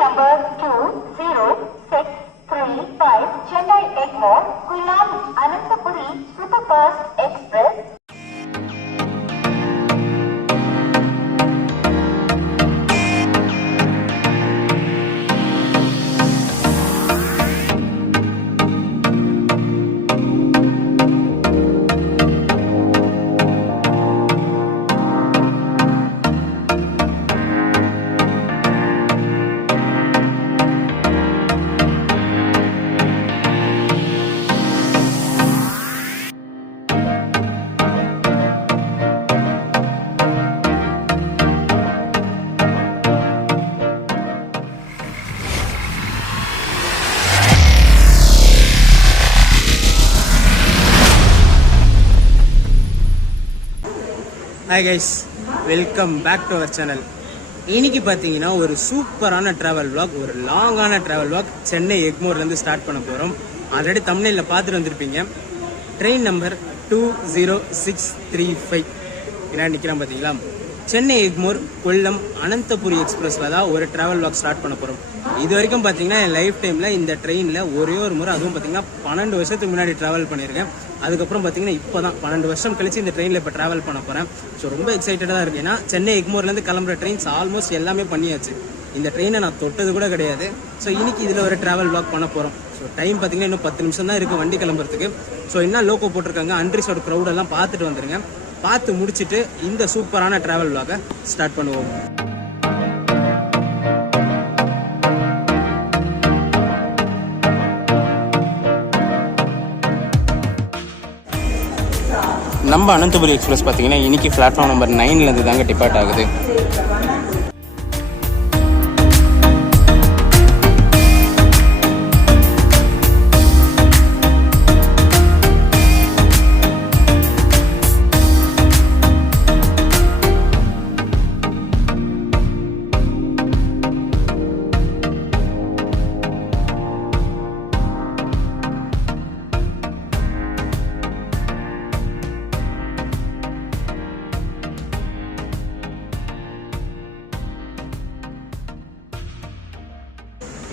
number 20635 Chennai Egmore, Kullam Anantapuri Superfast Express. Hi guys, welcome back to our channel. இன்னைக்கு பார்த்தீங்கன்னா ஒரு சூப்பரான travel vlog, ஒரு லாங்கான ட்ராவல் vlog சென்னை எக்மோர்லேருந்து ஸ்டார்ட் பண்ண போகிறோம். ஆல்ரெடி தமிழில் பார்த்துட்டு வந்திருப்பீங்க. ட்ரெயின் நம்பர் 20635 என்ன நிற்கிறோம் பார்த்தீங்களா? சென்னை எக்மோர் கொல்லம் அனந்தபுரி எக்ஸ்பிரஸில் தான் ஒரு ட்ராவல் vlog ஸ்டார்ட் பண்ண போகிறோம். இது வரைக்கும் பார்த்தீங்கன்னா என் லைஃப் டைமில் இந்த ட்ரெயினில் ஒரே ஒரு முறை, அதுவும் பார்த்தீங்கன்னா 12 வருஷத்துக்கு முன்னாடி ட்ராவல் பண்ணியிருக்கேன். அதுக்கப்புறம் பார்த்தீங்கன்னா இப்போ தான் 12 வருஷம் கழிச்சு இந்த ட்ரெயினில் இப்போ ட்ராவல் பண்ண போகிறேன். ஸோ ரொம்ப எக்ஸைட்டடாக இருக்குது. ஏன்னா சென்னை எக்மோர்லேருந்து கிளம்புற ட்ரெயின்ஸ் ஆல்மோஸ்ட் எல்லாமே பண்ணியாச்சு. இந்த ட்ரெயினை நான் தொட்டது கூட கிடையாது. ஸோ இன்னைக்கு இதில் ஒரு ட்ராவல் vlog பண்ண போகிறோம். ஸோ டைம் பார்த்தீங்கன்னா இன்னும் 10 நிமிஷம் தான் இருக்குது வண்டி கிளம்புறதுக்கு. ஸோ என்ன லோக்கோ போட்டிருக்காங்க, அன்ரிஸோட க்ரௌடெல்லாம் பார்த்துட்டு வந்துருங்க. பார்த்து முடிச்சுட்டு இந்த சூப்பரான ட்ராவல் vlog ஸ்டார்ட் பண்ணுவோம். நம்ம அனந்தபுரி எக்ஸ்பிரஸ் பார்த்தீங்கன்னா இன்னைக்கு பிளாட்ஃபார்ம் நம்பர் 9லேருந்து தாங்க டிபார்ட் ஆகுது.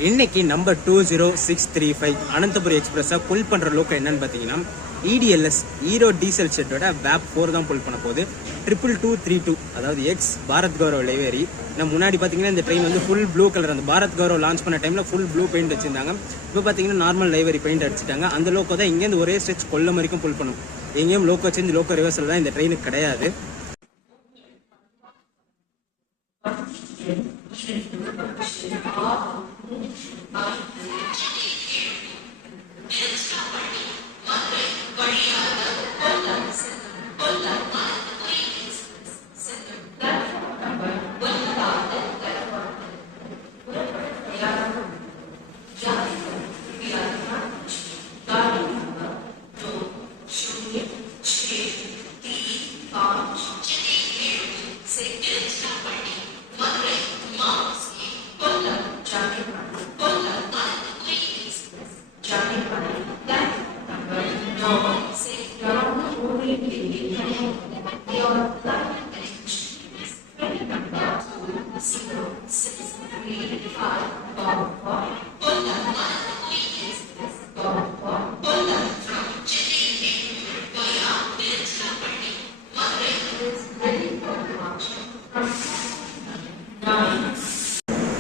இன்னைக்கு நம்பர் 20635 அனந்தபுரி எக்ஸ்பிரஸை புல் பண்ணுற லோக்கல் என்னன்னு பார்த்தீங்கன்னா EDLS ஹீரோ டீசல் ஷெட்டோட VAP 4 தான் புல் பண்ண போகுது. 22232 அதாவது எக்ஸ் பாரத் கௌரவ் லைவேரி. நான் முன்னாடி பார்த்தீங்கன்னா இந்த ட்ரெயின் வந்து ஃபுல் ப்ளூ கலர், அந்த பாரத் கௌரவ் லான்ச் பண்ண டைமில் ஃபுல் ப்ளூ பெயிண்ட் வச்சிருந்தாங்க. இப்போ பார்த்தீங்கன்னா நார்மல் லைவேரி பெயிண்ட் அடிச்சிட்டாங்க. அந்த லோக்கோ தான் இங்கேருந்து ஒரே ஸ்ட்ரெச் கொல்லம் வரைக்கும் புல் பண்ணும். எங்கேயும் லோக்கோ சேஞ்ச் லோக்கோ ரிவர்சல் தான் இந்த ட்ரெயினுக்கு கிடையாது.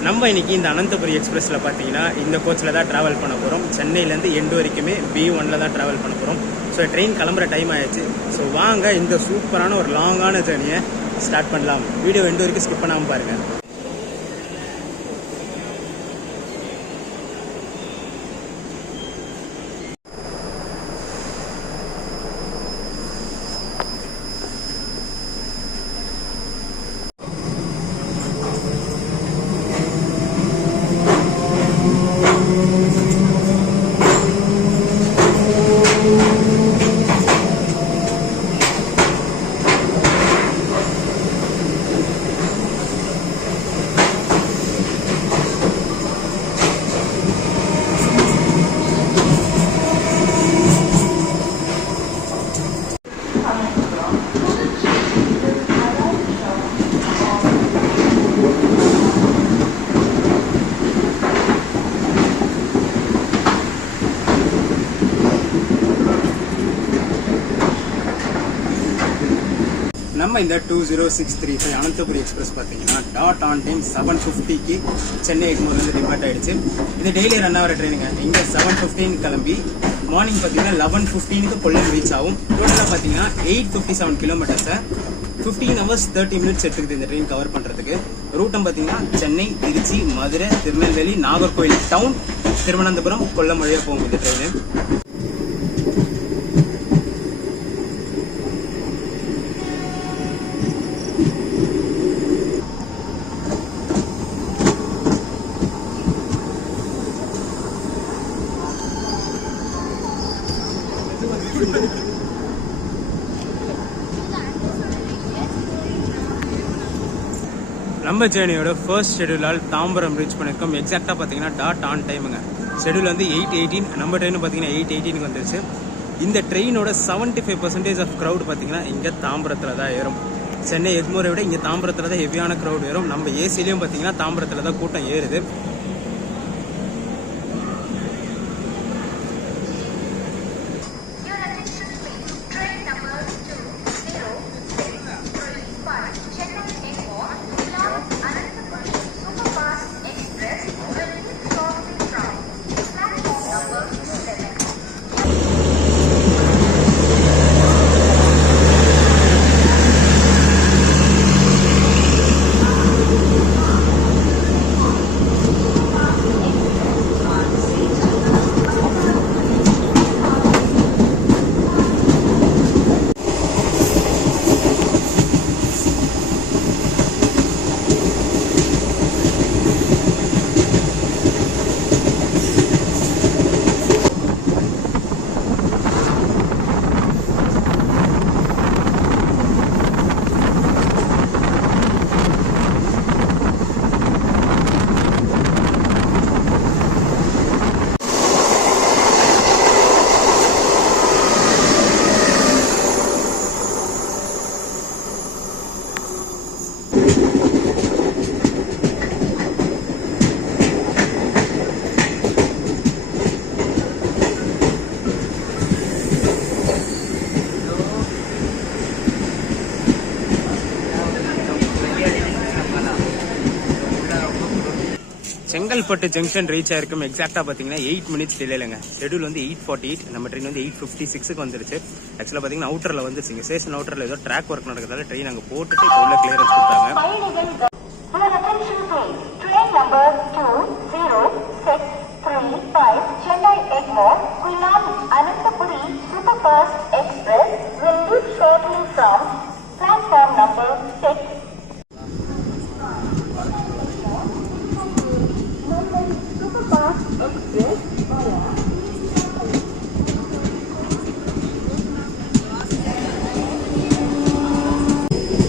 நம்ம இன்னைக்கு இந்த அனந்தபுரி எக்ஸ்பிரஸில் பார்த்தீங்கன்னா இந்த கோச்சில் தான் ட்ராவல் பண்ண போகிறோம். சென்னையிலேருந்து எண்டு வரைக்குமே B1ல் தான் ட்ராவல் பண்ண போகிறோம். ஸோ ட்ரெயின் கிளம்புற டைம் ஆயிடுச்சு. ஸோ வாங்க இந்த சூப்பரான ஒரு லாங்கான ஜேர்னியை ஸ்டார்ட் பண்ணலாம். வீடியோ எண்டு வரைக்கும் ஸ்கிப் பண்ணாமல் பாருங்கள். நம்ம இந்த 20635 அனந்தபுரி எக்ஸ்பிரஸ் பார்த்தீங்கன்னா டாட் ஆன் டைம் 7:50க்கு சென்னை எக்மோர்லேருந்து டிபார்ட் ஆயிடுச்சு. இது டெய்லி ரன் ஆகிற ட்ரெயினுங்க. இங்கே 7:15 கிளம்பி மார்னிங் பார்த்தீங்கன்னா 11:15க்கு கொல்லம் ரீச் ஆகும். டோட்டலாக பார்த்தீங்கன்னா 857 கிலோமீட்டர்ஸை 15 hours 30 minutes எடுத்துக்குது இந்த ட்ரெயின் கவர் பண்ணுறதுக்கு. ரூட்டும் பார்த்தீங்கன்னா சென்னை, திருச்சி, மதுரை, திருநெல்வேலி, நாகர்கோவில் டவுன், திருவனந்தபுரம், கொல்லம் வழியாக போகும் இந்த ட்ரெயின். நம்ம ஜேர்னியோட ஃபர்ஸ்ட் ஷெடியூலால் தாம்பரம் ரீச் பண்ணியிருக்கோம். எக்ஸாக்டாக பார்த்தீங்கன்னா டாட் ஆன் டைமுங்க. ஷெடியூல் வந்து 8:18, நம்ம ட்ரெயின் பார்த்தீங்கன்னா 8:18க்கு வந்துருச்சு. இந்த ட்ரெயினோட 75% ஆஃப் க்ரௌட் பார்த்தீங்கன்னா இங்கே தாம்பரத்தில் தான் ஏறும். சென்னை எக்மோரை விட இங்கே தாம்பரத்தில் தான் ஹெவியான க்ரௌட் ஏறும். நம்ம ஏசிலையும் பார்த்தீங்கன்னா தாம்பரத்தில் தான் கூட்டம் ஏறுது. செங்கல்பட்டு ஜங்ஷன் ரீச் ஆயிருக்கும். எக்ஸாக்டாக பார்த்தீங்கன்னா 8 minutes டிலேலங்க. ஷெடியூல் வந்து 8:48, நம்ம ட்ரெயின் வந்து 8:56க்கு வந்துருச்சு. ஆக்சுவலாக பார்த்தீங்கன்னா அவுட்டரில் வந்துருச்சுங்க. ஸ்டேஷன் அவுட்டரில் ஏதோ ட்ராக் ஒர்க் நடக்கிறதால ட்ரெயின் அங்கே போட்டுட்டு இப்போ உள்ள கிளியரன்ஸ் கொடுத்தாங்க. Train number 20635 Chennai Egmore, Kullam Anantapuri Superfast Express will leave shortly from platform number 6.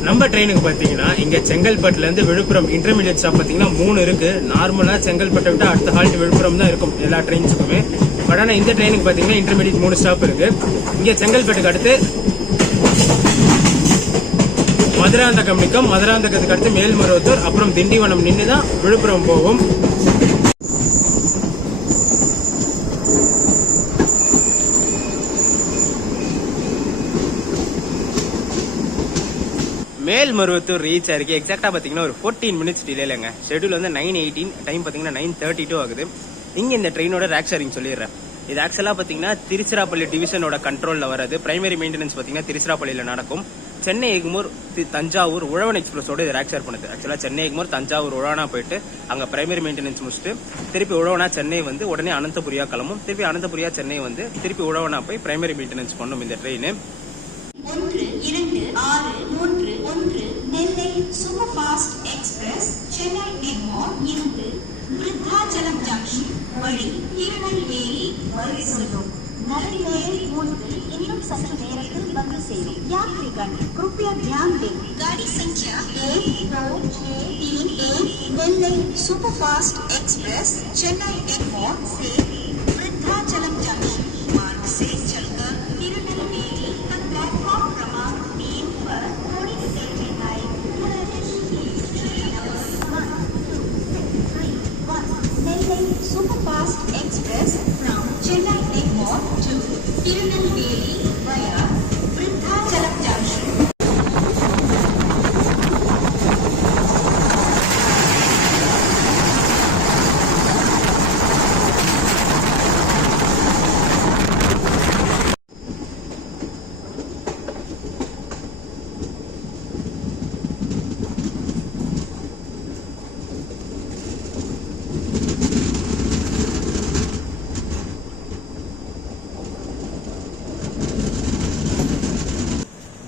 நம்ம ட்ரெயினுக்கு பார்த்தீங்கன்னா இங்கே செங்கல்பட்டுலேருந்து விழுப்புரம் இன்டர்மீடியட் ஸ்டாப் பார்த்தீங்கன்னா 3 இருக்கு. நார்மலாக செங்கல்பட்டை விட்டு அடுத்த ஹால்ட் விழுப்புரம் தான் இருக்கும் எல்லா ட்ரெயின்ஸுக்குமே. பட் ஆனால் இந்த ட்ரெயினுக்கு பார்த்தீங்கன்னா இன்டர்மீடியட் 3 ஸ்டாப் இருக்கு. இங்கே செங்கல்பட்டுக்கு அடுத்து மதுராந்தகம் நிற்கும். மதுராந்தகத்துக்கு அடுத்து மேல்மருவத்தூர், அப்புறம் திண்டிவனம் நின்று தான் விழுப்புரம் போகும். மேல்மருவத்தூர் ரீச் ஆயிருக்கு. எக்ஸாக்டா பாத்தீங்கன்னா ஒரு 14 minutes டிலேலங்க. ஷெடியூல் வந்து 9:18, டைம் பாத்தீங்கன்னா 9:32 ஆகுது. இங்க இந்த ட்ரெயினோட ரேக் ஷேரிங் சொல்லிடுறேன். இது ஆக்சுவலா பாத்தீங்கன்னா திருச்சிராப்பள்ளி டிவிஷனோட கண்ட்ரோல்ல வராது. பிரைமரி மெயின்டெனன்ஸ் பாத்தீங்கன்னா திருச்சிராப்பள்ளியில நடக்கும். சென்னை எக்மோர் தஞ்சாவூர் உழவன் எக்ஸ்பிரஸோட இது ரேக் ஷேர் பண்ணுது. ஆக்சுவலா சென்னை எக்மோர் தஞ்சாவூர் உழவனா போயிட்டு அங்க பிரைமரி மெயின்டெனன்ஸ் முடிச்சுட்டு திருப்பி உழவனா சென்னை வந்து உடனே அனந்தபுரியா கிளம்பும். திருப்பி அனந்தபுரியா சென்னை வந்து திருப்பி உழவனா போய் பிரைமரி மெயின்டெனன்ஸ் பண்ணும் இந்த ட்ரெயின். 1263 நெல்லை சூப்பர்ஃபாஸ்ட் எக்ஸ்பிரஸ் சென்னை எக்மோர் இருந்து விருத்தாச்சலம் ஜங்ஷன் வழி திருநெல்வேலி வரை செல்லும். नरेंद्र मोदी இன்னும் சற்று நேரத்தில் வந்து சேரும். यात्रीगण कृपया ध्यान दें. गाड़ी संख्या 1263 नेल्लै सुपरफास्ट एक्सप्रेस चेन्नई एग्मोर से वृद्धाचलम जंक्शन मार्ग से चलकर तिरुनेलवेली तक प्लेटफॉर्म क्रमांक 3 पर थोड़ी देर में आएगी. Nellai superfast express from Chennai Egmore to Tirunelveli via Vrindachalam Junction.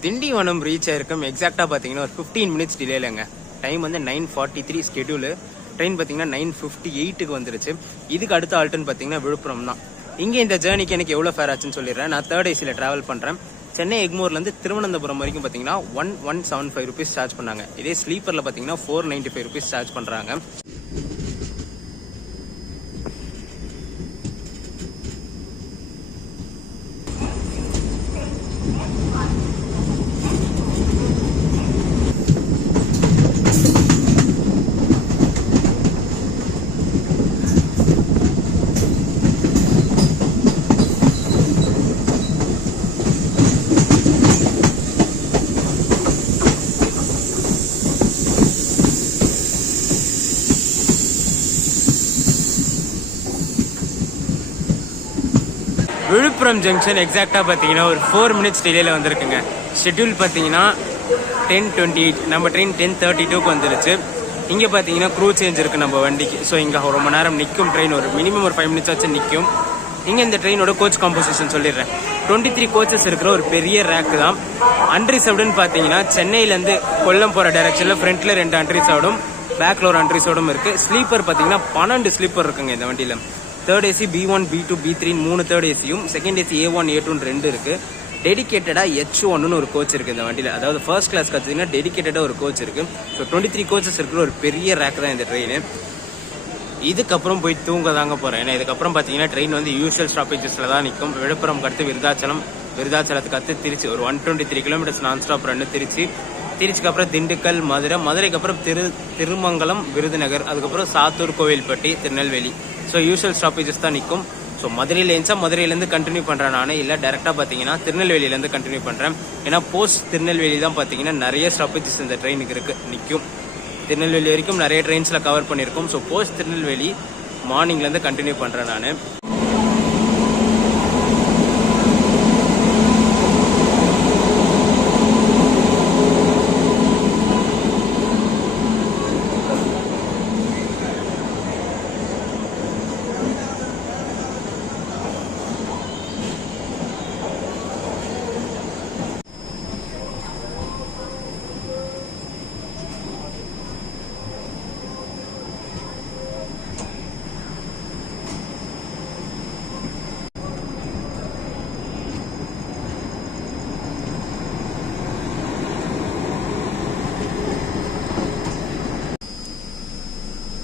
Tindivanam reach ஆயிருக்கும். எக்ஸாக்டாக பார்த்தீங்கன்னா ஒரு 15 மினிட்ஸ் டிலேலங்க. டைம் வந்து 9:43 ஸ்கெடியூலு. ட்ரெயின் பார்த்தீங்கன்னா 9:58க்கு வந்துருச்சு. இதுக்கு அடுத்த ஆல்ட்டுன்னு பார்த்தீங்கன்னா விழுப்புரம் தான். இங்கே இந்த ஜேர்னிக்கு எனக்கு எவ்வளோ ஃபேர் ஆச்சுன்னு சொல்லிடுறேன். நான் 3rd ஏசியில் ட்ராவல் பண்ணுறேன். சென்னை எக்மோர்லேருந்து திருவனந்தபுரம் வரைக்கும் பார்த்தீங்கன்னா 1175 ருபீஸ் சார்ஜ் பண்ணாங்க. இதே ஸ்லீப்பரில் பார்த்தீங்கன்னா 495 ருபீஸ் சார்ஜ் பண்ணுறாங்க. விழுப்புரம் ஜங்ஷன் எக்ஸாக்டாக பார்த்தீங்கன்னா ஒரு 4 மினிட்ஸ் டிலேல வந்திருக்குங்க. ஷெட்யூல் பார்த்தீங்கன்னா 10:28, நம்ம ட்ரெயின் 10:32க்கு வந்துருச்சு. இங்கே பார்த்தீங்கன்னா க்ரூ சேஞ்ச் இருக்குது நம்ம வண்டிக்கு. ஸோ இங்கே ரொம்ப நேரம் நிற்கும் ட்ரெயின். ஒரு மினிமம் ஒரு 5 மினிட்ஸ் வச்சு நிற்கும். இங்கே இந்த ட்ரெயினோட கோச் காம்போசிஷன் சொல்லிடுறேன். 23 கோச்சஸ் இருக்கிற ஒரு பெரிய ரேக்கு தான். அன்ரிசர்வ்டுன்னு பார்த்தீங்கன்னா சென்னையிலேருந்து கொல்லம் போகிற டைரக்ஷனில் ஃப்ரண்ட்டில் 2 அன்ரிசர்வ்டும் பேக்கில் ஒரு அன்ரிசர்வ்டும் இருக்குது. ஸ்லீப்பர் பார்த்தீங்கன்னா 12 ஸ்லீப்பர் இருக்குங்க இந்த வண்டியில். 3rd AC B1, B2, B3 3 3rd ஏசியும், 2nd AC A1, A2 2 இருக்கு. டெடிகேட்டடா H1ன்னு ஒரு கோச் இருக்கு இந்த வண்டியில். அதாவது ஃபர்ஸ்ட் கிளாஸ் பார்த்தீங்கன்னா டெடிகேட்டடா ஒரு கோச் இருக்கு. ஸோ 23 கோச்சஸ் இருக்கிற ஒரு பெரிய ரேக் தான் இந்த ட்ரெயின். இதுக்கப்புறம் போய் தூங்க தாங்க போறேன். ஏன்னா இதுக்கப்புறம் பார்த்தீங்கன்னா ட்ரெயின் வந்து யூஷுவல் ஸ்டாப்பேஜஸ்ல தான் நிற்கும். விழுப்புரம் அடுத்து விருதாச்சலம், விருதாச்சலத்துக்கு அடுத்து திருச்சி, ஒரு 123 கிலோமீட்டர்ஸ் நான் ஸ்டாப் ரன்னு திருச்சி. திருச்சிக்கு அப்புறம் திண்டுக்கல், மதுரை, மதுரைக்கு அப்புறம் திருமங்கலம், விருதுநகர், அதுக்கப்புறம் Sattur, Kovilpatti, Tirunelveli. So usual stoppages தான் நிற்கும். ஸோ மதுரையில் இருந்துச்சா மதுரையிலேருந்து கண்டினியூ பண்ணுறேன் நான், இல்லை டேரெக்டாக பார்த்தீங்கன்னா திருநெல்வேலியிலேருந்து கண்டினியூ பண்ணுறேன். ஏன்னா போஸ்ட் திருநெல்வேலி தான் பார்த்தீங்கன்னா நிறைய ஸ்டாப்பேஜஸ் இந்த ட்ரெயினுக்கு இருக்குது, நிற்கும். திருநெல்வேலி வரைக்கும் நிறைய ட்ரெயின்ஸில் கவர் பண்ணியிருக்கோம். ஸோ போஸ்ட் திருநெல்வேலி மார்னிங்லேருந்து கண்டினியூ பண்ணுறேன் நான்.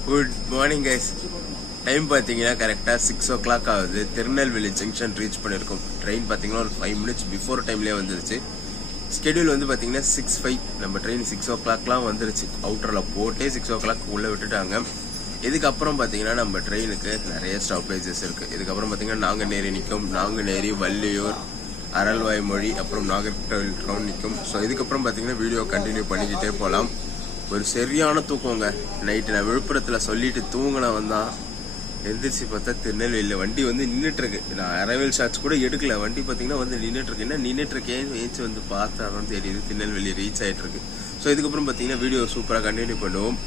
Good morning guys. டைம் பார்த்தீங்கன்னா கரெக்டாக 6 o'clock ஆகுது. திருநெல்வேலி ஜங்ஷன் ரீச் பண்ணியிருக்கோம். ட்ரெயின் பார்த்தீங்கன்னா ஒரு 5 மினிட்ஸ் பிஃபோர் டைம்லேயே வந்துருச்சு. ஸ்கெடியூல் வந்து பார்த்தீங்கன்னா 6:05. நம்ம ட்ரெயின் 6 o'clockலாம் வந்துருச்சு. அவுட்டரில் போட்டே 6 o'clock உள்ளே விட்டுட்டாங்க. இதுக்கப்புறம் பார்த்தீங்கன்னா நம்ம ட்ரெயினுக்கு நிறைய ஸ்டாப்பேஜஸ் இருக்குது. இதுக்கப்புறம் பார்த்தீங்கன்னா நாங்குநேரி நிற்கும், நாங்குநேரி, வள்ளியூர், அரல்வாய்மொழி, அப்புறம் நாகர்கோவில் டவுன் நிற்கும். ஸோ இதுக்கப்புறம் பார்த்தீங்கன்னா வீடியோ கண்டினியூ பண்ணிக்கிட்டே போகலாம். ஒரு சரியான தூக்கங்க. நைட்டு நான் விழுப்புரத்தில் சொல்லிட்டு தூங்கின வந்தான். எந்திரிச்சு பார்த்தா திருநெல்வேலியில் வண்டி வந்து நின்றுட்டு இருக்கு. நான் அரைவல் ஷாட்ஸ் கூட எடுக்கல. வண்டி பார்த்தீங்கன்னா வந்து நின்றுட்டு இருக்கு. என்ன நின்றுட்டு இருக்கேன் ஏஞ்சி வந்து பார்த்தாதான் தெரியுது திருநெல்வேலி ரீச் ஆகிட்டு இருக்கு. ஸோ இதுக்கப்புறம் பார்த்தீங்கன்னா வீடியோ சூப்பராக கண்டினியூ பண்ணுவோம்.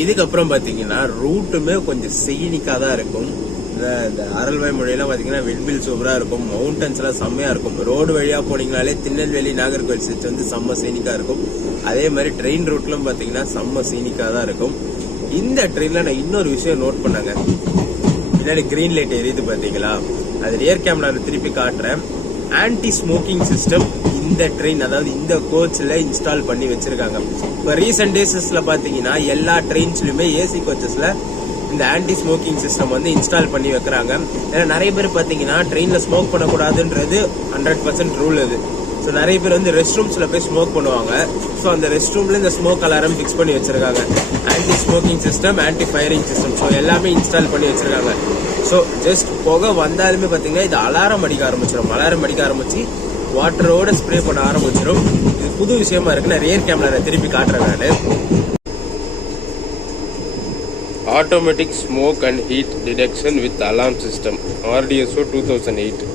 இதுக்கப்புறம் பாத்தீங்கன்னா ரூட்டுமே கொஞ்சம் சீனிக்கா தான் இருக்கும். இந்த அரல்வாய் மொழியெல்லாம் பாத்தீங்கன்னா வெண்பில் சூப்பரா இருக்கும், மவுண்டன்ஸ் எல்லாம் செம்மையா இருக்கும். ரோடு வழியா போனீங்கனாலே திருநெல்வேலி நாகர்கோவில் ஸ்ட்ரெச் வந்து செம்ம சீனிக்கா இருக்கும். அதே மாதிரி ட்ரெயின் ரூட்லும் பாத்தீங்கன்னா செம்ம சீனிக்கா தான் இருக்கும். இந்த ட்ரெயின்ல நான் இன்னொரு விஷயம் நோட் பண்ணாங்க, பின்னாடி கிரீன் லைட் எரியுது பாத்தீங்களா, அது ரியர் கேமரால திருப்பி காட்டுறேன். ஆன்டி ஸ்மோக்கிங் சிஸ்டம் இந்த ட்ரெயின், அதாவது இந்த கோச்ல இன்ஸ்டால் பண்ணி வச்சிருக்காங்க. இப்ப ரீசெண்ட் டேஸ்ல பாத்தீங்கன்னா எல்லா ட்ரெயின்ஸ்லயுமே ஏசி கோச்சஸ்ல இந்த ஆன்டி ஸ்மோக்கிங் சிஸ்டம் வந்து இன்ஸ்டால் பண்ணி வைக்கிறாங்க. ஏன்னா நிறைய பேர் பாத்தீங்கன்னா ட்ரெயின்ல ஸ்மோக் பண்ணக்கூடாதுன்றது 100% ரூல் அது. ஸோ நிறைய பேர் வந்து ரெஸ்ட் ரூம்ஸ்ல போய் ஸ்மோக் பண்ணுவாங்க. ஸோ அந்த ரெஸ்ட் ரூம்ல இந்த ஸ்மோக் அலாரம் பிக்ஸ் பண்ணி வச்சிருக்காங்க. Anti smoking system, anti firing system, so எல்லாமே இன்ஸ்டால் பண்ணி வச்சிருக்காங்க. ஸோ ஜஸ்ட் புகை வந்தாலுமே பாத்தீங்கன்னா இது அலாரம் அடிக்க ஆரம்பிச்சிடும். அலாரம் அடிக்க ஆரம்பிச்சு வாட்டரோட ஸ்ப்ரே பண்ண ஆரம்பிச்சிடும். இது புது விஷயமா இருக்கு. நான் ரியர் கேமரா திருப்பி காட்டுறேன். நான் automatic smoke and heat detection with alarm system RDSO 2008.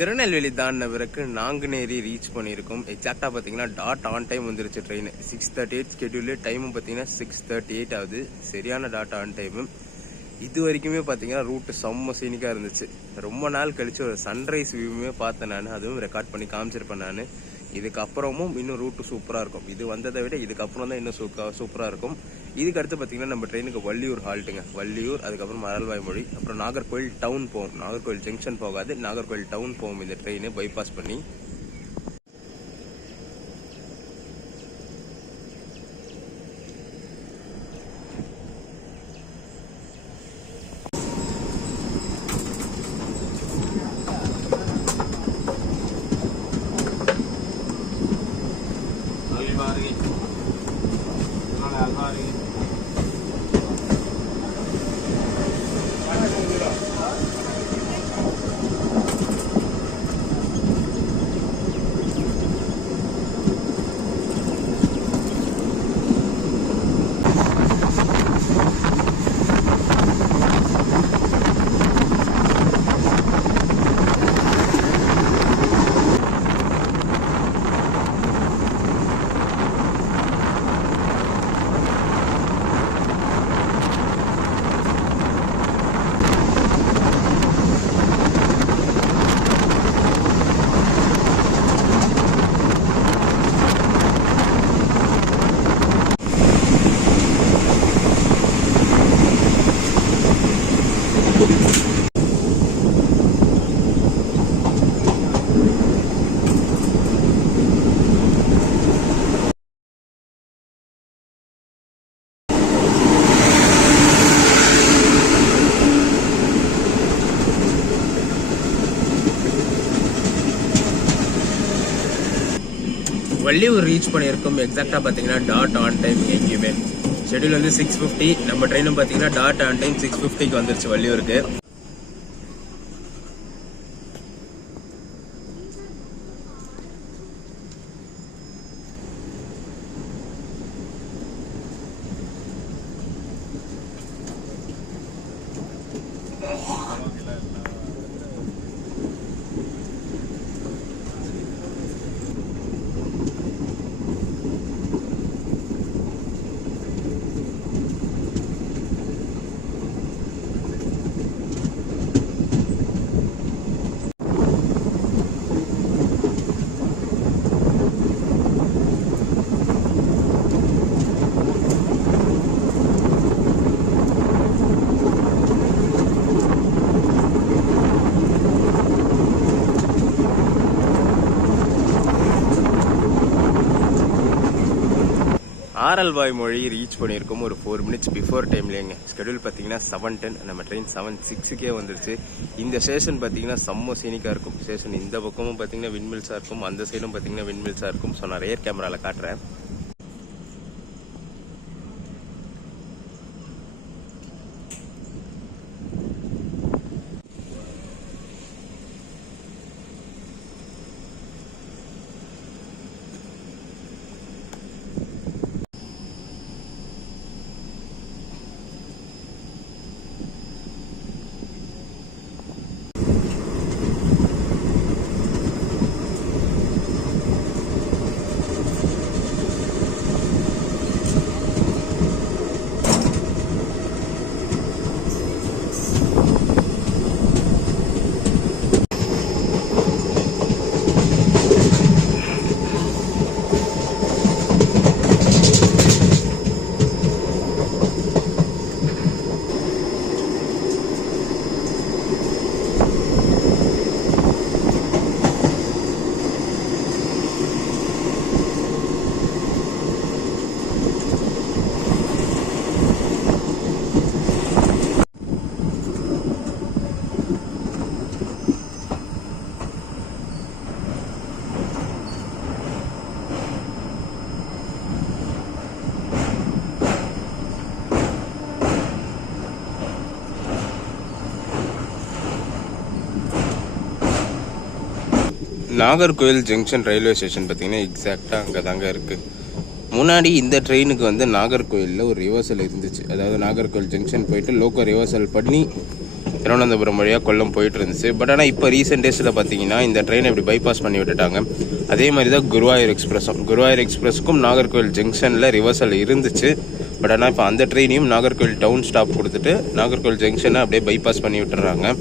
Tirunelveli தாண்டின பிறகு நாங்குநேரி ரீச் பண்ணியிருக்கோம். எக்ஸாக்டா பாத்தீங்கன்னா டாட் ஆன் டைம் வந்துருச்சு ட்ரெயின். 6:38 ஸ்கெடியூல், டைமும் பாத்தீங்கன்னா 6:38 ஆகுது. சரியான டாட் ஆன் டைம். இது வரைக்குமே பாத்தீங்கன்னா ரூட் செம்ம சீனிக்கா இருந்துச்சு. ரொம்ப நாள் கழிச்சு ஒரு சன்ரைஸ் வியூமே பார்த்தேன் நான், அதுவும் ரெக்கார்ட் பண்ணி காமிச்சிருப்பேன் நான். இதுக்கப்புறமும் இன்னும் ரூட்டு சூப்பரா இருக்கும். இது வந்ததை விட இதுக்கப்புறம் தான் இன்னும் சூப்பரா இருக்கும். இதுக்கு அடுத்து பாத்தீங்கன்னா நம்ம ட்ரெயினுக்கு வள்ளியூர் ஹால்ட்டுங்க. வள்ளியூர், அதுக்கப்புறம் அரல்வாய் மொழி, அப்புறம் நாகர்கோவில் டவுன் போகும். நாகர்கோவில் ஜங்ஷன் போகாது, நாகர்கோவில் டவுன் போகும் இந்த ட்ரெயின் பைபாஸ் பண்ணி. வள்ளியூர் ரீச் பண்ணியிருக்கோம். எக்ஸாக்டாக பார்த்தீங்கன்னா டாட் ஆன் டைம் எங்கேயுமே. ஷெடியூல் வந்து 6:50. நம்ம ட்ரெயினும் பார்த்தீங்கன்னா டாட் ஆன் டைம் 6:50க்கு வந்துருச்சு வள்ளியூருக்கு. ஆரல்வாய் மொழி ரீச் பண்ணியிருக்கோம் ஒரு 4 மினிட்ஸ் பிஃபோர் டைம்லேங்க. ஸ்கெடியூல் பார்த்தீங்கன்னா 7:10. நம்ம ட்ரெயின் 7:06 வந்துருச்சு. இந்த ஸ்டேஷன் பார்த்தீங்கன்னா செம்ம சீனிக்காக இருக்கும். ஸ்டேஷன் இந்த பக்கமும் பார்த்தீங்கன்னா விண்மில்ஸாக இருக்கும், அந்த சைடும் பார்த்தீங்கன்னா விண்மில்ஸாக இருக்கும். ஸோ நான் ரியர் கேமராவில் காட்டுறேன். நாகர்கோவில் ஜங்ஷன் ரயில்வே ஸ்டேஷன் பார்த்தீங்கன்னா எக்ஸாக்டாக அங்கே தாங்க இருக்குது. முன்னாடி இந்த ட்ரெயினுக்கு வந்து நாகர்கோவிலில் ஒரு ரிவர்சல் இருந்துச்சு. அதாவது நாகர்கோவில் ஜங்ஷன் போயிட்டு லோக்கல் ரிவர்சல் பண்ணி திருவனந்தபுரம் வழியாக கொல்லம் போயிட்டு இருந்துச்சு. பட் ஆனால் இப்போ ரீசெண்ட் டேஸில் பார்த்தீங்கன்னா இந்த ட்ரெயினை இப்படி பைபாஸ் பண்ணி விட்டுட்டாங்க. அதே மாதிரி தான் குருவாயூர் எக்ஸ்பிரஸுக்கும் நாகர்கோவில் ஜங்ஷனில் ரிவர்சல் இருந்துச்சு. பட் ஆனால் இப்போ அந்த ட்ரெயினையும் நாகர்கோவில் டவுன் ஸ்டாப் கொடுத்துட்டு நாகர்கோவில் ஜங்ஷனை அப்படியே பைபாஸ் பண்ணி விட்டுறாங்க.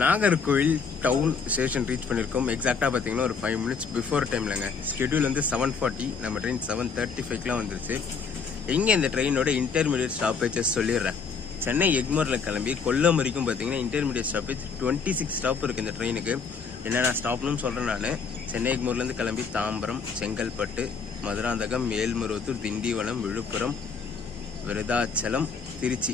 நாகர்கோவில் டவுன் ஸ்டேஷன் ரீச் பண்ணியிருக்கோம். எக்ஸாக்டாக பார்த்தீங்கன்னா ஒரு 5 மினிட்ஸ் பிஃபோர் டைம்லங்க. ஸ்கெடியூல் வந்து 7:40. நம்ம ட்ரெயின் 7:35க்குலாம் வந்துருச்சு. எங்கே இந்த ட்ரெயினோட இன்டர்மீடியட் ஸ்டாப்பேஜஸ் சொல்லிடுறேன். சென்னை எக்மோரில் கிளம்பி கொல்லம் வரைக்கும் பார்த்தீங்கன்னா இன்டர்மீடியட் ஸ்டாப்பேஜ் 26 ஸ்டாப் இருக்குது இந்த ட்ரெயினுக்கு. என்னென்ன ஸ்டாப்னு சொல்கிறேன் நான். சென்னை எக்மோர்லேருந்து கிளம்பி தாம்பரம், செங்கல்பட்டு, மதுராந்தகம், மேல்மருவத்தூர், திண்டிவனம், விழுப்புரம், விருதாச்சலம், திருச்சி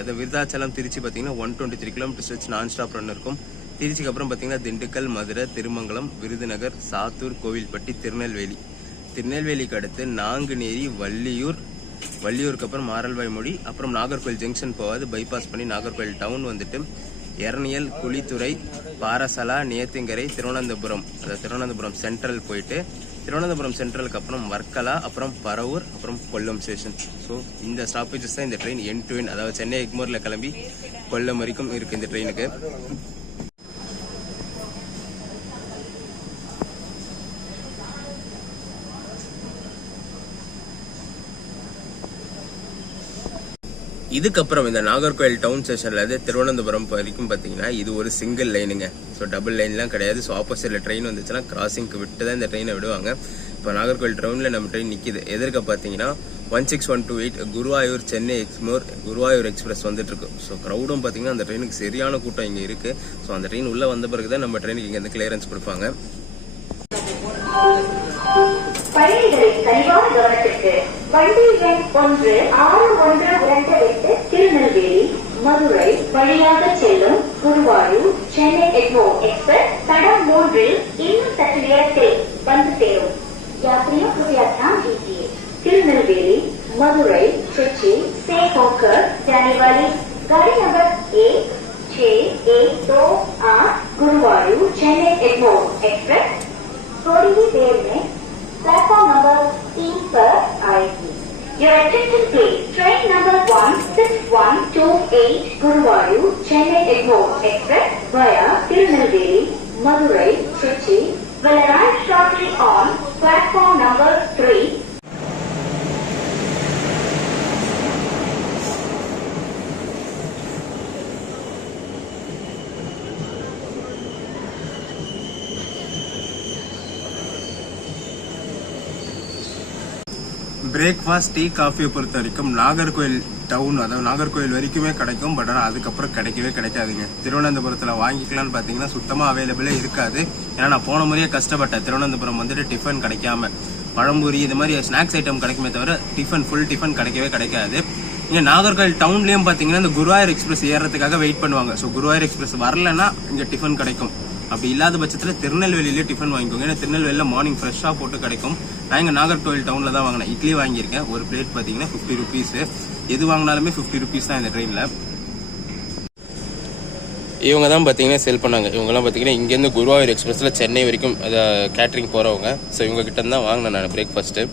அதை விருதாச்சலம் திருச்சி பார்த்தீங்கன்னா 123 கிலோமீட்டர் ஸ்ட்ரெச் நான் ஸ்டாப் ரன் இருக்கும். திருச்சிக்கு அப்புறம் பார்த்தீங்கன்னா திண்டுக்கல், மதுரை, திருமங்கலம், விருதுநகர், சாத்தூர், கோவில்பட்டி, திருநெல்வேலிக்கு அடுத்து நாங்குநேரி, வள்ளியூருக்கு அப்புறம் ஆரல்வாய் மொழி, அப்புறம் நாகர்கோவில் ஜங்ஷன் போகாது பைபாஸ் பண்ணி நாகர்கோவில் டவுன் வந்துட்டு எரணியல், குளித்துறை, பாரசலா, நேத்துங்கரை, திருவனந்தபுரம் சென்ட்ரல் போயிட்டு திருவனந்தபுரம் சென்ட்ரலுக்கு அப்புறம் வர்க்கலா, அப்புறம் பரவூர், அப்புறம் கொல்லம் ஸ்டேஷன். ஸோ இந்த ஸ்டாப்பேஜஸ் தான் இந்த ட்ரெயின் எண்ட் டு எண்ட், அதாவது சென்னை எக்மோரில் கிளம்பி கொல்லம் வரைக்கும் இருக்குது இந்த ட்ரெயினுக்கு. இதுக்கப்புறம் இந்த நாகர்கோவில் டவுன் ஸ்டேஷன்ல இருந்து திருவனந்தபுரம் வரைக்கும் பார்த்தீங்கன்னா இது ஒரு சிங்கிள் லைனுங்க. ஸோ டபுள் லைன்லாம் கிடையாது. ஸோ ஆப்போசிட்ல ட்ரெயின் வந்துச்சுன்னா கிராசிங்க்கு விட்டு தான் இந்த ட்ரெயினை விடுவாங்க. இப்போ நாகர்கோவில் டவுன்ல நம்ம ட்ரெயின் நிற்கிது. எதிர்க்க பார்த்தீங்கன்னா 16128 குருவாயூர் சென்னை எக்ஸ்மோர் குருவாயூர் எக்ஸ்பிரஸ் வந்துட்டு இருக்கு. ஸோ க்ரௌடும் பார்த்தீங்கன்னா அந்த ட்ரெயினுக்கு சரியான கூட்டம் இங்கே இருக்கு. ஸோ அந்த ட்ரெயின் உள்ள வந்த பிறகு தான் நம்ம ட்ரெயினுக்கு இங்கே கிளியரன்ஸ் கொடுப்பாங்க. பயணிகளின் கனிவான கவனத்திற்கு வண்டி எண் 16128 திருநெல்வேலி மதுரை வழியாக செல்லும் குருவாயூர் சென்னை எக்மோர் எக்ஸ்பிரஸ் தடம் 3 இன்னும் சற்று நேரத்தில் வந்து சேரும். यात्रियों कृपया ध्यान दीजिए, तिरुनेलवेली मदुरई त्रिची से होकर जाने वाली गाड़ी नंबर 16128 गुरुवायूर चेन्नई एग्मोर एक्सप्रेस थोड़ी ही देर में प्लेटफॉर्म नंबर 3 पर आएगी. Your attention please. Train number 16128 Guruvayur Chennai Egmore Express via Tirunelveli Madurai Trichy will arrive shortly on platform number 3. Breakfast tea காஃபியை பொறுத்த வரைக்கும் நாகர்கோவில் டவுன், அதாவது நாகர்கோவில் வரைக்குமே கிடைக்கும். பட் ஆனால் அதுக்கப்புறம் கிடைக்கவே கிடைக்காதுங்க. திருவனந்தபுரத்தில் வாங்கிக்கலாம்னு பார்த்தீங்கன்னா சுத்தமாக அவைலபிளே இருக்காது. ஏன்னா நான் போன முறையே கஷ்டப்பட்டேன். திருவனந்தபுரம் வந்துட்டு டிஃபன் கிடைக்காம, பழம்பூரி இது மாதிரி ஸ்நாக்ஸ் ஐட்டம் கிடைக்குமே தவிர டிஃபன் ஃபுல் டிஃபன் கிடைக்கவே கிடைக்காது. இங்கே நாகர்கோவில் டவுன்லேயும் பார்த்தீங்கன்னா இந்த குருவாயூர் எக்ஸ்பிரஸ் ஏறதுக்காக வெயிட் பண்ணுவாங்க. ஸோ குருவாயூர் எக்ஸ்பிரஸ் வரலன்னா இங்கே டிஃபன் கிடைக்கும். அப்படி இல்லாத பட்சத்தில் திருநெல்வேலியிலே டிஃபன் வாங்கிக்கோங்க. ஏன்னா திருநெல்வேலியில் மார்னிங் ஃப்ரெஷ்ஷாக போட்டு கிடைக்கும். நான் இங்கே நாகர்கோவில் டவுனில் தான் வாங்கினேன். இட்லி வாங்கியிருக்கேன். ஒரு பிளேட் பார்த்தீங்கன்னா 50 rupees. எது வாங்கினாலுமே 50 rupees தான் இந்த ட்ரெயினில். இவங்க தான் பார்த்தீங்கன்னா செல் பண்ணாங்க. இவங்கெல்லாம் பார்த்தீங்கன்னா இங்கேருந்து குருவாயூர் எக்ஸ்பிரஸில் சென்னை வரைக்கும் அதை கேட்ரிங் போகிறவங்க. ஸோ இவங்க கிட்ட தான் வாங்கினேன் நான் பிரேக்ஃபாஸ்ட்டு.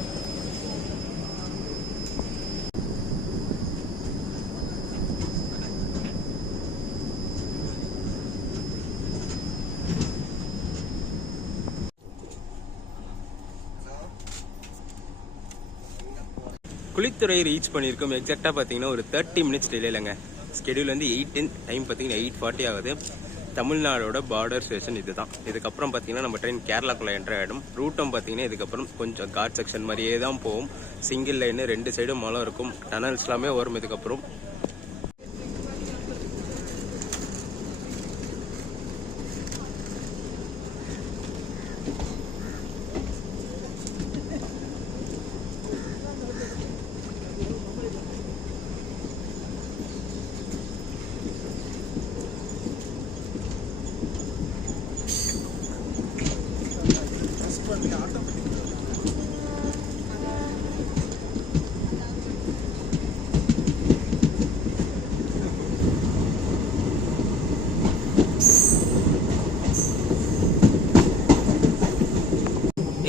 குளித்துறை ரீச் பண்ணியிருக்கோம். எக்ஸாக்டாக பார்த்தீங்கன்னா ஒரு 30 minutes டிலேலங்க. ஸ்கெடியூல் வந்து 8:10, டைம் பார்த்தீங்கன்னா 8:40 ஆகுது. தமிழ்நாடோட பார்டர் ஸ்டேஷன் இதுதான். இதுக்கப்புறம் பார்த்தீங்கன்னா நம்ம ட்ரெயின் கேரளாக்குள்ளே என்ட்ரு ஆகிடும். ரூட்டும் பார்த்தீங்கன்னா இதுக்கப்புறம் கொஞ்சம் காட் செக்ஷன் மாதிரியே தான் போகும். சிங்கிள் லைனு, 2 சைடும் மலை இருக்கும், டனல்ஸ் எல்லாமே வரும் இதுக்கப்புறம்.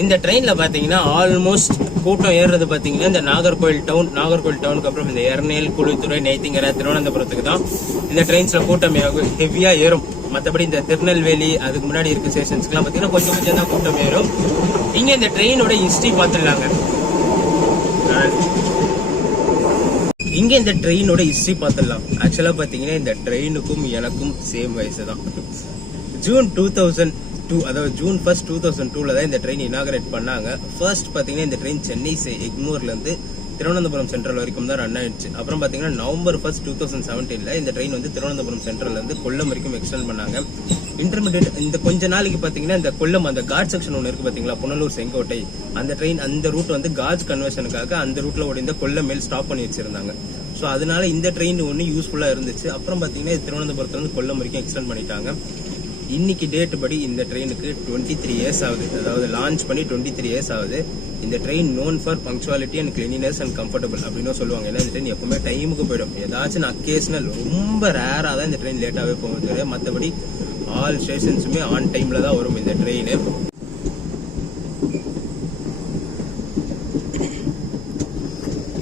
இந்த ட்ரெயின்ல பாத்தீங்கன்னா ஆல்மோஸ்ட் கூட்டம் ஏறுறது பாத்தீங்கன்னா இந்த நாகர்கோவில் டவுனுக்கு அப்புறம் இந்த எர்நேல், குளித்துறை, நெய்த்திங்கரை, திருவனந்தபுரத்துக்கு தான் இந்த ட்ரெயின்ஸ்ல கூட்டம் ஹெவியா ஏறும். மற்றபடி இந்த திருநெல்வேலி அதுக்கு முன்னாடி இருக்க ஸ்டேஷன்ஸ்க்குலாம் பாத்தீங்கன்னா கொஞ்சம் கொஞ்சம் தான் கூட்டம் ஏறும். இங்க இந்த ட்ரெயினோட ஹிஸ்டரி பார்த்துடலாங்க. இங்க இந்த ட்ரெயினோட ஹிஸ்டரி பார்த்துடலாம். ஆக்சுவலா பாத்தீங்கன்னா இந்த ட்ரெயினுக்கும் எனக்கும் சேம் வயசு தான். ஜூன் 2002, அதாவது June 1, 2002 தான் இந்த ட்ரெயின் இனாகரேட் பண்ணாங்க. ஃபர்ஸ்ட் பாத்தீங்கன்னா இந்த ட்ரெயின் சென்னை எக்மோர்ல இருந்து திருவனந்தபுரம் சென்ட்ரல் வரைக்கும் தான் ரன் ஆயிடுச்சு. அப்புறம் பாத்தீங்கன்னா November 1, 2017 இந்த ட்ரெயின் வந்து திருவனந்தபுரம் சென்ட்ரல்ல இருந்து கொல்லம் வரைக்கும் எக்ஸ்டெண்ட் பண்ணாங்க. இன்டர்மீடியட் இந்த கொஞ்ச நாளைக்கு பாத்தீங்கன்னா இந்த கொல்லம் அந்த காட் செக்ஷன் ஒன்று இருக்கு பாத்தீங்களா, புனலூர் செங்கோட்டை, அந்த ட்ரெயின் அந்த ரூட் வந்து காஜ் கன்வர்ஷனுக்காக அந்த ரூட்ல ஓடி இந்த கொல்லம் மேல் ஸ்டாப் பண்ணி வச்சிருந்தாங்க. ஸோ அதனால இந்த ட்ரெயின் ஒன்று யூஸ்ஃபுல்லா இருந்துச்சு. அப்புறம் பாத்தீங்கன்னா திருவனந்தபுரத்துல இருந்து கொல்லம் வரைக்கும் எக்ஸ்டெண்ட் பண்ணிட்டாங்க. இன்னைக்கு டேட் படி இந்த ட்ரெயினுக்கு 23 years ஆகுது. அதாவது லான்ச் பண்ணி 23 years ஆகுது. இந்த train known for punctuality and cleanliness and comfortable அப்படின்னு சொல்லுவாங்க. ஏன்னா இந்த ட்ரெயின் எப்பவுமே டைமுக்கு போயிடும். ஏதாச்சும் அக்கேஷனல் ரொம்ப ரேரா தான் இந்த ட்ரெயின் லேட்டாவே போகுது. மற்றபடி ஆல் ஸ்டேஷன்ஸுமே ஆன் டைம்ல தான் வரும் இந்த ட்ரெயின்.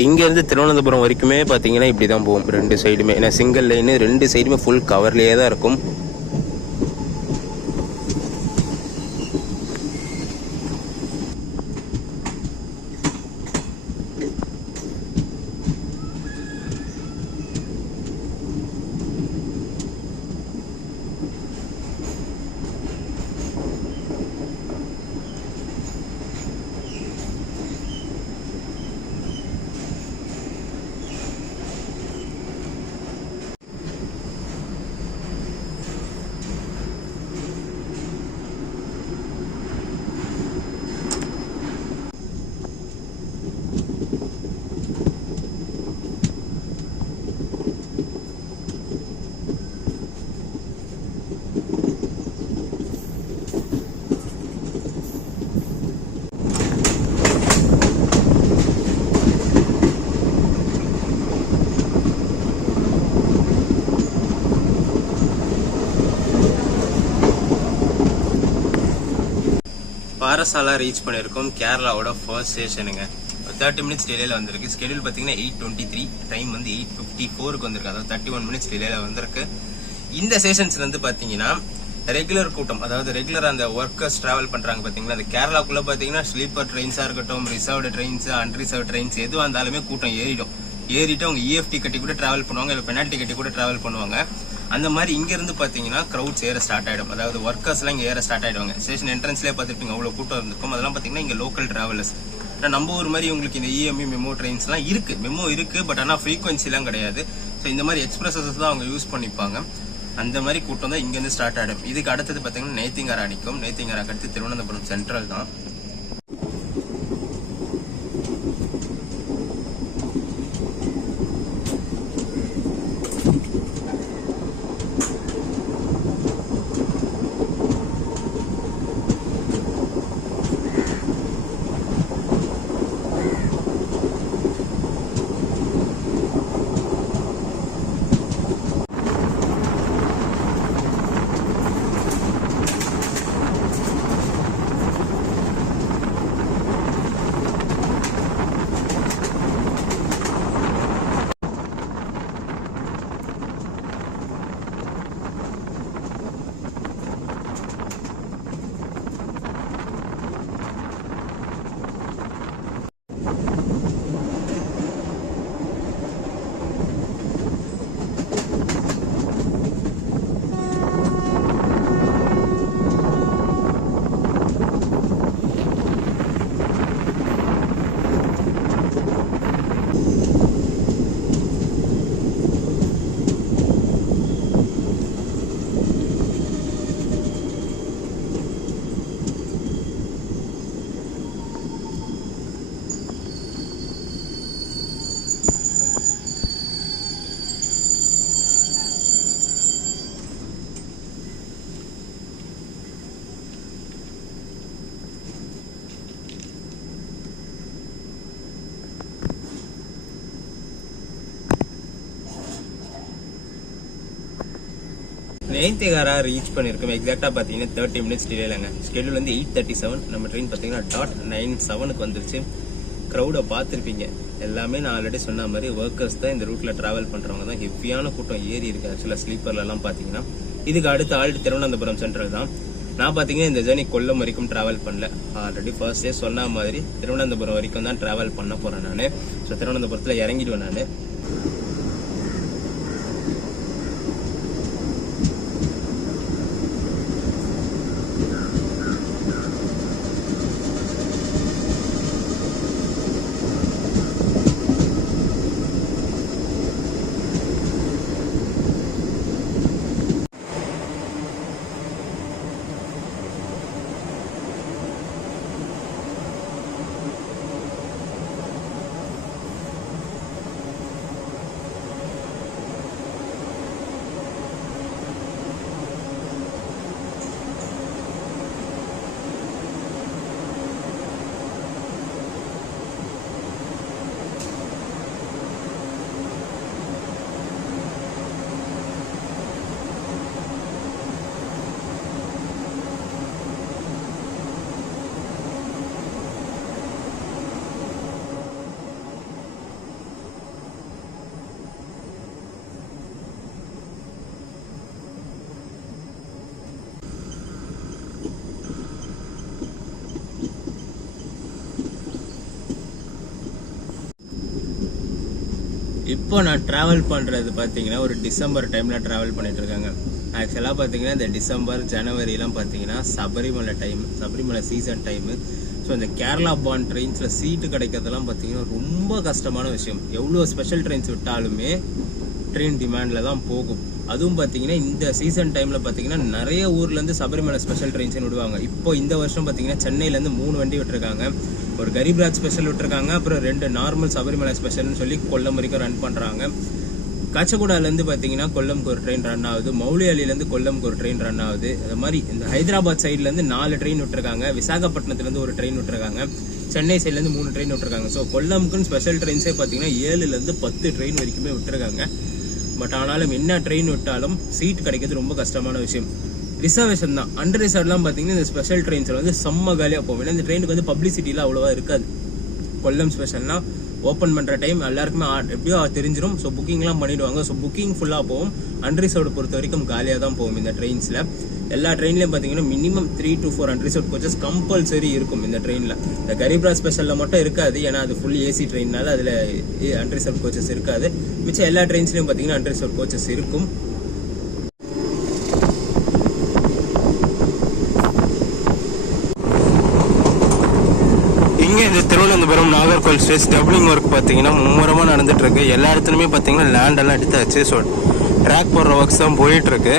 இங்கேருந்து திருவனந்தபுரம் வரைக்குமே பார்த்தீங்கன்னா இப்படி தான் போகும், 2 சைடுமே. ஏன்னா சிங்கிள் லைனு 2 சைடுமே ஃபுல் கவர்லேயே தான் இருக்கும். பாரசாலா ரீச் பண்ணியிருக்கோம், கேரளாவோட ஃபர்ஸ்ட் ஸ்டேஷனுங்க. 30 மினிட்ஸ் டிலேல வந்திருக்கு. ஸ்கெடியூல் பார்த்தீங்கன்னா 8:23, டைம் வந்து 8:54க்கு வந்திருக்கு. அதாவது 31 மினிட்ஸ் டிலேல வந்திருக்கு. இந்த ஸ்டேஷன்ஸ்ல இருந்து பார்த்தீங்கன்னா ரெகுலர் கூட்டம், அதாவது ரெகுலர் அந்த ஒர்க்கர்ஸ் டிராவல் பண்றாங்க பாத்தீங்களா, அந்த கேரளாக்குள்ள பாத்தீங்கன்னா ஸ்லீப்பர் ட்ரெயின்ஸா இருக்கட்டும், ரிசர்வ்டு ட்ரெயின்ஸ், அன்ரிசர்வ் ட்ரெயின்ஸ் எதுவாக இருந்தாலுமே கூட்டம் ஏறிட்டு அவங்க EFT கட்டி கூட டிராவல் பண்ணுவாங்க, இல்ல பெனால்டி கட்டி கூட டிராவல் பண்ணுவாங்க. அந்த மாதிரி இங்க இருந்து பாத்தீங்கன்னா கிரௌட்ஸ் ஏற ஸ்டார்ட் ஆயிடும். அதாவது ஒர்க்கர்ஸ் எல்லாம் இங்க ஏற ஸ்டார்ட் ஆயிடுவாங்க. ஸ்டேஷன் என்ட்ரன்ஸ்லேயே பாத்துருப்பீங்க, அவ்வளவு கூட்டம் இருந்திருக்கும். அதெல்லாம் பாத்தீங்கன்னா இங்க லோக்கல் டிராவலர்ஸ். நம்ம ஊர் மாதிரி உங்களுக்கு இந்த EME மெமோ ட்ரெயின்ஸ் எல்லாம் இருக்கு, மெமோ இருக்கு, பட் ஆனா ஃப்ரீக்வன்சி எல்லாம் கிடையாது. ஸோ இந்த மாதிரி எக்ஸ்பிரஸஸ் தான் அவங்க யூஸ் பண்ணிப்பாங்க. அந்த மாதிரி கூட்டம் தான் இங்க இருந்து ஸ்டார்ட் ஆயிடும். இதுக்கு அடுத்தது பாத்தீங்கன்னா நெய்த்திங்கரா நிற்கும். நெய்த்திங்கராக்கு அடுத்து திருவனந்தபுரம் சென்ட்ரல் தான். நெய்த்திங்கரா ரீச் பண்ணிருக்கோம். எக்ஸாக்டா பாத்தீங்கன்னா 30 மினிட்ஸ் டிலேலங்க. ஸ்கெடியூல் வந்து 8:37. நம்ம ட்ரெயின் பாத்தீங்கன்னா .97க்கு வந்துருச்சு. க்ரௌட பார்த்துருப்பீங்க. எல்லாமே நான் ஆல்ரெடி சொன்ன மாதிரி ஒர்க்கர்ஸ் தான் இந்த ரூட்ல டிராவல் பண்றவங்க தான். ஹெவியான கூட்டம் ஏறி இருக்கு. ஆக்சுவலா ஸ்லீப்பர்ல எல்லாம் பாத்தீங்கன்னா இதுக்கு அடுத்த ஆல்ரெடி திருவனந்தபுரம் சென்ட்ரல் தான். நான் பாத்தீங்கன்னா இந்த ஜர்னி கொல்லம் வரைக்கும் டிராவல் பண்ணல. ஆல்ரெடி ஃபர்ஸ்ட் டே சொன்ன மாதிரி திருவனந்தபுரம் வரைக்கும் தான் டிராவல் பண்ண போறேன் நானு. ஸோ திருவனந்தபுரத்துல இறங்கிடுவேன் நானு. இப்போ நான் ட்ராவல் பண்ணுறது பார்த்தீங்கன்னா ஒரு டிசம்பர் டைமில் ட்ராவல் பண்ணிட்டு இருக்காங்க. ஆக்சுவலாக பார்த்தீங்கன்னா இந்த டிசம்பர் ஜனவரிலாம் பார்த்தீங்கன்னா சபரிமலை சீசன் டைமு. ஸோ இந்த கேரளா பாண்ட் ட்ரெயின்ஸில் சீட்டு கிடைக்கிறதுலாம் பார்த்தீங்கன்னா ரொம்ப கஷ்டமான விஷயம். எவ்வளோ ஸ்பெஷல் ட்ரெயின்ஸ் விட்டாலுமே ட்ரெயின் டிமாண்டில் தான் போகும். அதுவும் பார்த்தீங்கன்னா இந்த சீசன் டைமில் பார்த்தீங்கன்னா நிறைய ஊர்லேருந்து சபரிமலை ஸ்பெஷல் ட்ரெயின்ஸ்னு விடுவாங்க. இப்போ இந்த வருஷம் பார்த்தீங்கன்னா சென்னையிலேருந்து 3 வண்டி விட்டுருக்காங்க. ஒரு கரீப்ராஜ் ஸ்பெஷல் விட்டுருக்காங்க, அப்புறம் 2 நார்மல் சபரிமலை ஸ்பெஷல்னு சொல்லி கொல்லம் வரைக்கும் ரன் பண்ணுறாங்க. காச்சகுடாலேருந்து பார்த்தீங்கன்னா கொல்லம்க்கு ஒரு ட்ரெயின் ரன் ஆகுது, மௌலியாலிலேருந்து கொல்லம்க்கு ஒரு ட்ரெயின் ரன் ஆகுது. அது மாதிரி இந்த ஹைதராபாத் சைட்லேருந்து 4 ட்ரெயின் விட்டுருக்காங்க, விசாகப்பட்டினத்துலேருந்து ஒரு ட்ரெயின் விட்டுருக்காங்க, சென்னை சைட்லேருந்து 3 ட்ரெயின் விட்டுருக்காங்க. ஸோ கொல்லம்க்குன்னு ஸ்பெஷல் ட்ரெயின்ஸே பார்த்தீங்கன்னா 7லேருந்து 10 ட்ரெயின் வரைக்குமே விட்டுருக்காங்க. பட் ஆனாலும் என்ன ட்ரெயின் விட்டாலும் சீட் கிடைக்கிறது ரொம்ப கஷ்டமான விஷயம். ரிசர்வேஷன் தான். அண்டர் ரிசர்வ்லாம் பார்த்தீங்கன்னா இந்த ஸ்பெஷல் ட்ரெயின்ஸில் வந்து செம்ம காலியாக போகும். ஏன்னா இந்த ட்ரெயினுக்கு வந்து பப்ளிசிட்டிலாம் அவ்வளோவா இருக்காது. கொல்லம் ஸ்பெஷல்னா ஓப்பன் பண்ணுற டைம் எல்லாருக்குமே எப்படியோ தெரிஞ்சிடும். ஸோ புக்கிங்லாம் பண்ணிடுவாங்க. ஸோ புக்கிங் ஃபுல்லாக போகும். அன்ரிசர்வ்டு பொறுத்த வரைக்கும் காலியாக தான் போகும் இந்த ட்ரெயின்ஸில். எல்லா ட்ரெயின்லையும் பார்த்தீங்கன்னா minimum 3 to 4 unreserved coaches compulsory இருக்கும் இந்த ட்ரெயினில். இந்த கரீப்ராஜ் ஸ்பெஷலில் மட்டும் இருக்காது, ஏன்னா அது ஃபுல் ஏசி ட்ரெயின்னால அதில் அன்ரிசர்வ்டு கோச்சஸ் இருக்காது. மிச்சம் எல்லா ட்ரெயின்ஸ்லையும் பார்த்தீங்கன்னா அன்ரிசர்வ்டு கோச்சஸ் இருக்கும். இங்கே இந்த Thiruvananthapuram Nagercoil station doubling work பார்த்தீங்கன்னா மும்முரமாக நடந்துட்டு இருக்கு. எல்லா இடத்துலையுமே பார்த்தீங்கன்னா லேண்டெல்லாம் எடுத்தாச்சு. ஸோ ட்ராக் போடுற ஒர்க்ஸ் தான் போயிட்டு இருக்கு.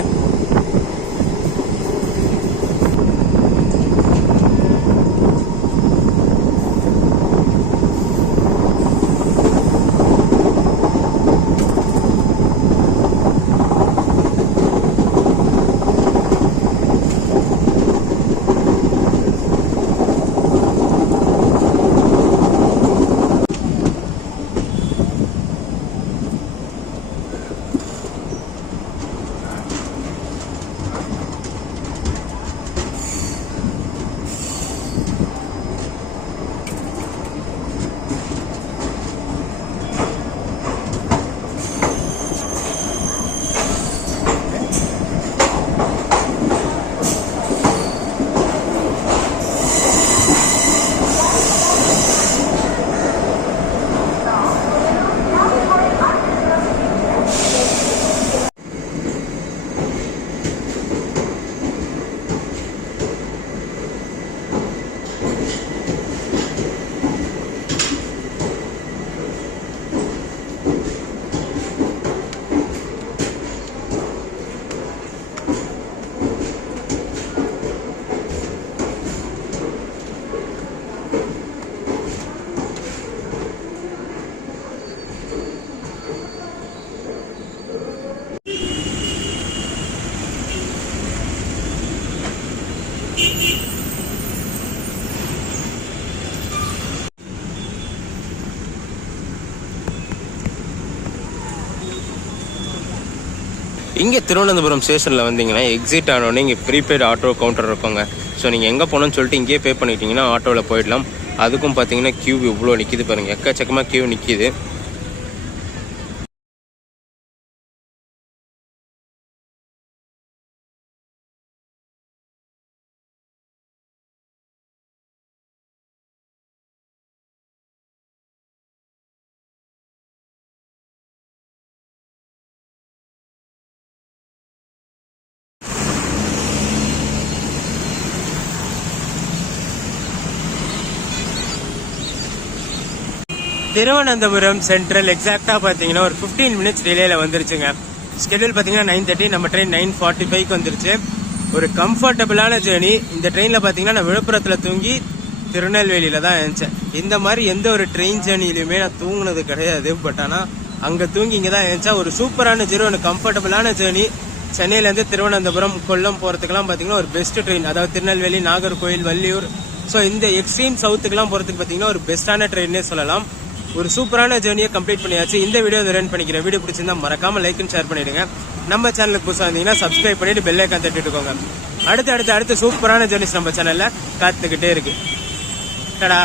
இங்கே திருவனந்தபுரம் ஸ்டேஷனில் வந்தீங்கன்னா எக்ஸிட் ஆனோடனே இங்கே ப்ரீபெய்டு ஆட்டோ கவுண்டர் இருக்குங்க. ஸோ நீங்கள் எங்கே போகணும்னு சொல்லிட்டு இங்கேயே பே பண்ணிட்டீங்கன்னா ஆட்டோவில் போயிடலாம். அதுக்கும் பார்த்தீங்கன்னா கியூ இவ்வளோ நிற்கிது பாருங்கள், எக்கச்சக்கமாக கியூ நிற்கிது. திருவனந்தபுரம் சென்ட்ரல் எக்ஸாக்டாக பார்த்தீங்கன்னா ஒரு 15 minutes டிலேயில் வந்துருச்சுங்க. ஸ்கெடியூல் பார்த்தீங்கன்னா 9:30, நம்ம ட்ரெயின் 9:45 வந்துருச்சு. ஒரு கம்ஃபர்டபுளான ஜேர்னி. இந்த ட்ரெயினில் பார்த்தீங்கன்னா நான் விழுப்புரத்தில் தூங்கி திருநெல்வேலியில் தான் எழுந்தேன். இந்த மாதிரி எந்த ஒரு ட்ரெயின் ஜேர்னிலையுமே நான் தூங்கினது கிடையாது. பட் ஆனால் அங்கே தூங்கி இங்கே தான் எழுந்தேன். ஒரு சூப்பரான ஜேர்னி, ஒரு கம்ஃபர்டபுளான ஜேர்னி. சென்னையிலேருந்து திருவனந்தபுரம் கொல்லம் போகிறதுக்கெல்லாம் பார்த்தீங்கன்னா ஒரு பெஸ்ட் ட்ரெயின். அதாவது திருநெல்வேலி, நாகர்கோவில், வள்ளியூர், ஸோ இந்த எக்ஸ்ட்ரீம் சவுத்துக்கெல்லாம் போகிறதுக்கு பார்த்தீங்கன்னா ஒரு பெஸ்ட்டான ட்ரெயின்னே சொல்லலாம். ஒரு சூப்பரான ஜேர்னியை கம்ப்ளீட் பண்ணியாச்சு. இந்த வீடியோ ரன் பண்ணிக்கிறேன். வீடியோ பிடிச்சிருந்தா மறக்காம லைக் அண்ட் ஷேர் பண்ணிடுங்க. நம்ம சேனலுக்கு புதுசாக இருந்தீங்கன்னா சப்ஸ்கிரைப் பண்ணிட்டு பெல் ஐக்கான் தட்டிட்டுக்கோங்க. அடுத்து சூப்பரான ஜேர்னிஸ் நம்ம சேனல்ல காத்துக்கிட்டே இருக்கு. டடா.